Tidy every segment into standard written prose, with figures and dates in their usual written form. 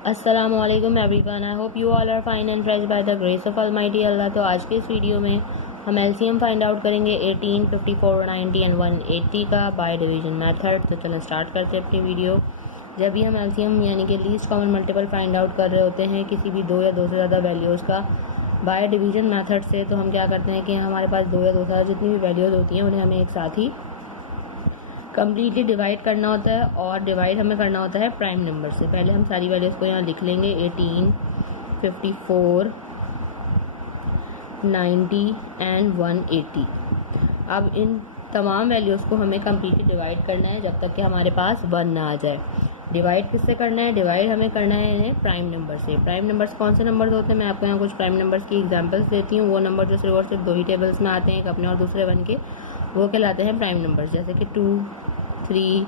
अस्सलामुअलैकुम everyone, I hope you all are fine and fresh by the grace of almighty Allah. तो आज के इस वीडियो में हम एलसीएम फाइंड आउट करेंगे 18, 54, 90 एंड 180 का बाय डिवीजन मेथड। तो चलो स्टार्ट करते हैं अपनी वीडियो। जब भी हम एलसीएम यानी कि least common multiple find out कर रहे होते हैं किसी भी दो या दो से ज़्यादा वैल्यूज़ का बाय डिवीजन मेथड से, तो हम क्या करते हैं कि हमारे पास दो या दो से ज़्यादा जितनी भी वैल्यूज़ होती हैं उन्हें हमें एक साथ ही कम्प्लीटली डिवाइड करना होता है, और डिवाइड हमें करना होता है प्राइम नंबर से। पहले हम सारी वैल्यूज़ को यहाँ लिख लेंगे 18, 54, 90 एंड 180। अब इन तमाम वैल्यूज़ को हमें कम्प्लीटली डिवाइड करना है जब तक कि हमारे पास 1 ना आ जाए। डिवाइड किससे करना है? डिवाइड हमें करना है इन्हें प्राइम नंबर से। प्राइम नंबर्स कौन से नंबर्स होते हैं? मैं आपको यहाँ कुछ प्राइम नंबर्स की एग्जांपल्स देती हूँ। वो नंबर जो सिर्फ और सिर्फ दो ही टेबल्स में आते हैं, एक अपने और दूसरे वन के, वो कहलाते हैं प्राइम नंबर्स, जैसे कि 2, 3,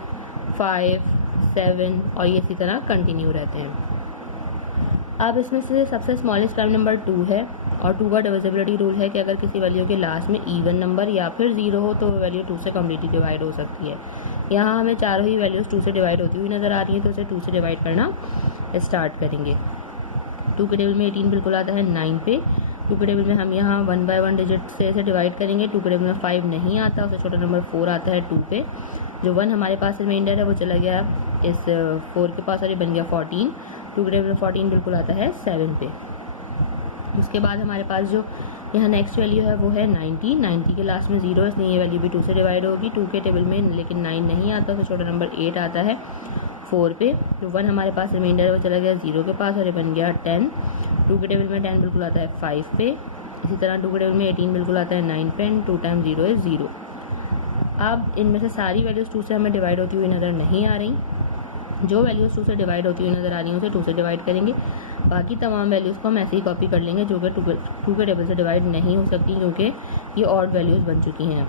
5, 7 और ये इसी तरह कंटिन्यू रहते हैं। अब इसमें से सबसे स्मॉलेस्ट प्राइम नंबर 2 है, और 2 का डिविजिबिलिटी रूल है कि अगर किसी वैल्यू के लास्ट में इवन नंबर या फिर 0 हो तो वो वैल्यू 2 से कम्प्लीटली डिवाइड हो सकती है। यहाँ हमें चारों ही वैल्यूज़ 2 से डिवाइड होती हुई नज़र आ रही हैं, तो इसे 2 से डिवाइड करना स्टार्ट करेंगे। 2 के टेबल में 18 बिल्कुल आता है 9 पे। 2 के टेबल में हम यहाँ 1 बाय 1 डिजिट से इसे डिवाइड करेंगे। 2 के टेबल में 5 नहीं आता, उससे छोटा नंबर 4 आता है 2 पे। जो 1 हमारे पास रिमाइंडर है वो चला गया इस 4 के पास और ये बन गया 14। 2 के टेबल में 14 बिल्कुल आता है 7 पे। उसके बाद हमारे पास जो यहाँ नेक्स्ट वैल्यू है वो है 90। 90 के लास्ट में 0 है, इसलिए ये वैल्यू भी 2 से डिवाइड होगी। 2 के टेबल में लेकिन 9 नहीं आता, उससे छोटा नंबर 8 आता है 4 पे। जो 1 हमारे पास रिमाइंडर है वो चला गया 0 के पास और ये बन गया 10। 2 के टेबल में 10 बिल्कुल आता है 5 पे। इसी तरह 2 के टेबल में 18 बिल्कुल आता है 9 पे, एंड 2 टाइम्स 0 है 0। अब इनमें से सारी वैल्यूज़ 2 से हमें डिवाइड होती हुई नज़र नहीं आ रही। जो वैल्यूज़ 2 से डिवाइड होती हुई नज़र आ रही हैं उसे 2 से डिवाइड करेंगे। बाकी तमाम वैल्यूज़ को हम ऐसे ही कॉपी कर लेंगे जो कि 2 के टेबल से डिवाइड नहीं हो सकती, क्योंकि ये ऑड वैल्यूज़ बन चुकी हैं।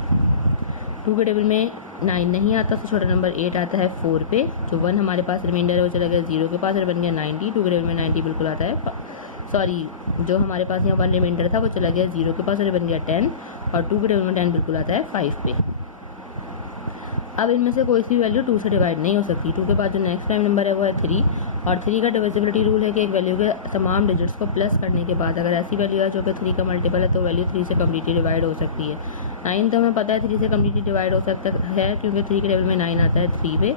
2 के टेबल में 9 नहीं आता, उससे छोटा नंबर 8 आता है 4 पे। जो 1 हमारे पास रिमाइंडर है वो चला गया 0 के पास और बन गया 90। 2 के टेबल में 90 बिल्कुल आता है, सॉरी, जो हमारे पास यहाँ 1 रिमाइंडर था वो चला गया 0 के पास और बन गया 10, और 2 के टेबल में 10 बिल्कुल आता है 5 पे। अब इनमें से कोई सी वैल्यू 2 से डिवाइड नहीं हो सकती। 2 के बाद जो नेक्स्ट प्राइम नंबर है वो है 3, और 3 का डिविजिबिलिटी रूल है कि एक वैल्यू के तमाम डिजिट्स को प्लस करने के बाद अगर ऐसी वैल्यू है जो कि 3 का मल्टीपल है तो वैल्यू 3 से कम्प्लीटली डिवाइड हो सकती है। 9 तो हमें पता है 3 से कम्प्लीटली डिवाइड हो सकता है, क्योंकि 3 के टेबल में 9 आता है 3 पे।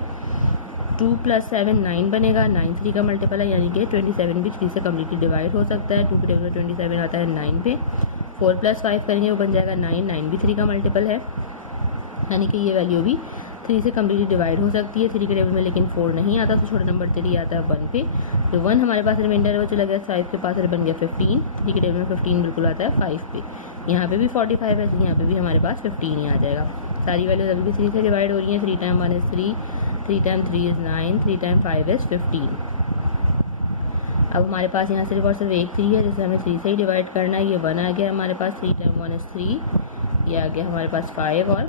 2 + 7 9 बनेगा। 9 3 का मल्टीपल है, यानी कि 27 भी 3 से कम्प्लीटली डिवाइड हो सकता है। 2 के टेबल में 27 आता है 9 पे। 4 + 5 करेंगे वो बन जाएगा 9। 9 भी 3 का मल्टीपल है, यानी कि ये वैल्यू भी 3 से कम्प्लीटली डिवाइड हो सकती है। 3 के टेबल में लेकिन 4 नहीं आता, तो छोटा नंबर 3 आता है 1 पे। जो 1 हमारे पास रिमाइंडर है वो चला गया 5 के पास और बन गया 15। 3 के टेबल में 15 बिल्कुल आता है 5 पे। यहाँ पे भी 45 है, यहाँ पे भी हमारे पास 15 ही आ जाएगा। सारी वैल्यूज अभी भी 3 से डिवाइड हो रही हैं। 3 time 1 is 3, 3 time 3 is 9, 3 time 5 is 15। अब हमारे पास यहाँ सिर्फ और सिर्फ एक 3 है जिसे हमें 3 से ही डिवाइड करना है। ये 1 आ गया हमारे पास। 3 टाइम 1 इज़ 3, ये आ गया हमारे पास 5 और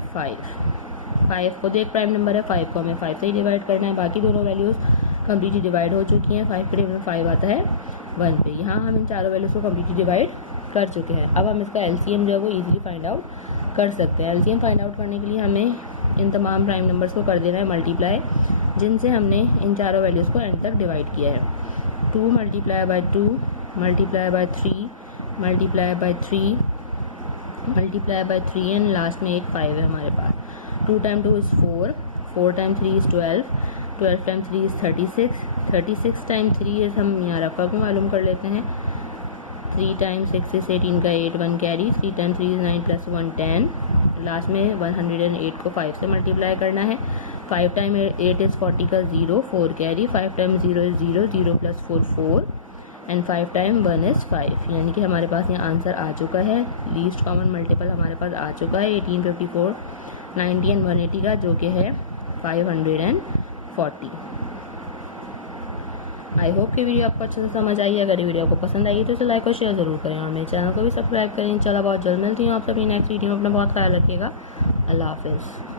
5 खुद एक प्राइम नंबर है, 5 को हमें 5 से ही डिवाइड करना है। बाकी दोनों वैल्यूज़ कम्प्लीटली डिवाइड हो चुकी हैं। 5 के टेबल में 5 आता है 1 पे। यहाँ हम इन चारों वैल्यूज़ को कम्प्लीटली डिवाइड कर चुके हैं। अब हम इसका एलसीएम जो है वो ईजिली फाइंड आउट कर सकते हैं। एलसीएम फाइंड आउट करने के लिए हमें इन तमाम प्राइम नंबर्स को कर देना है मल्टीप्लाई, जिनसे हमने इन चारों वैल्यूज़ को एंड तक डिवाइड किया है। 2 × 2 multiply by 3 multiply by 3 multiply by 3, and last में एक 5 है हमारे पास। 2 time 2 is 4, 4 time 3 is 12, 12 time 3 is 36, 36 time 3 is, हम यहाँ रफा को मालूम कर लेते हैं, 3 टाइम 6 इज़ 18 का 8 1 कैरी, 3 टाइम 3 इज़ 9 + 1 10। लास्ट में 108 को 5 से मल्टीप्लाई करना है। 5 टाइम 8 इज़ 40 का 0 4 carry, 5 time 0 is 0, 0 + 4 4, and 5 time 1 is 5, यानी कि हमारे पास यहाँ आंसर आ चुका है। लीस्ट कॉमन मल्टीपल हमारे पास आ चुका है 18, 54, 90 एंड 180 का, जो कि है 540। आई होप कि वीडियो आपको अच्छे से समझ आई है। अगर ये वीडियो आपको पसंद आई तो इसे लाइक और शेयर ज़रूर करें, और मेरे चैनल को भी सब्सक्राइब करें। इंशाल्लाह बहुत जल्द मिलती हूँ आप सभी नेक्स्ट वीडियो में। अपना बहुत ख्याल रखिएगा। अल्लाह हाफिज़।